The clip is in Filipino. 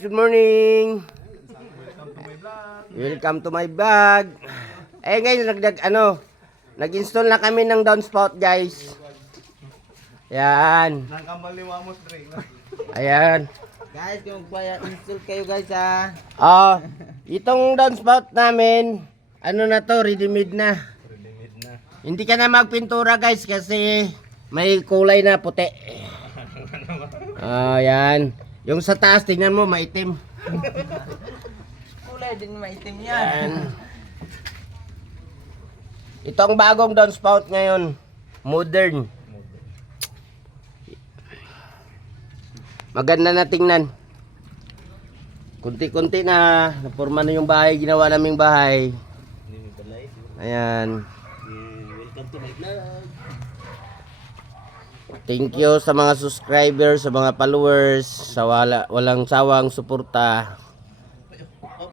good morning. Welcome to my vlog. Ngayon nag-install na kami ng downspout, guys. Yan. Ayan. Guys, kung install kayo guys ha. Itong downspout namin, na to, ready-made na. Hindi ka na magpintura, guys, kasi may kulay na puti. Yan. Yung sa taas, tingnan mo, maitim. Kulay din maitim yan. Ito ang bagong downspout ngayon. Modern. Maganda na tingnan. Kunti-kunti na. Naporma na yung bahay. Ginawa naming bahay. Ayan. Welcome to my vlog. Thank you sa mga subscribers, sa mga followers, sa walang sawang suporta.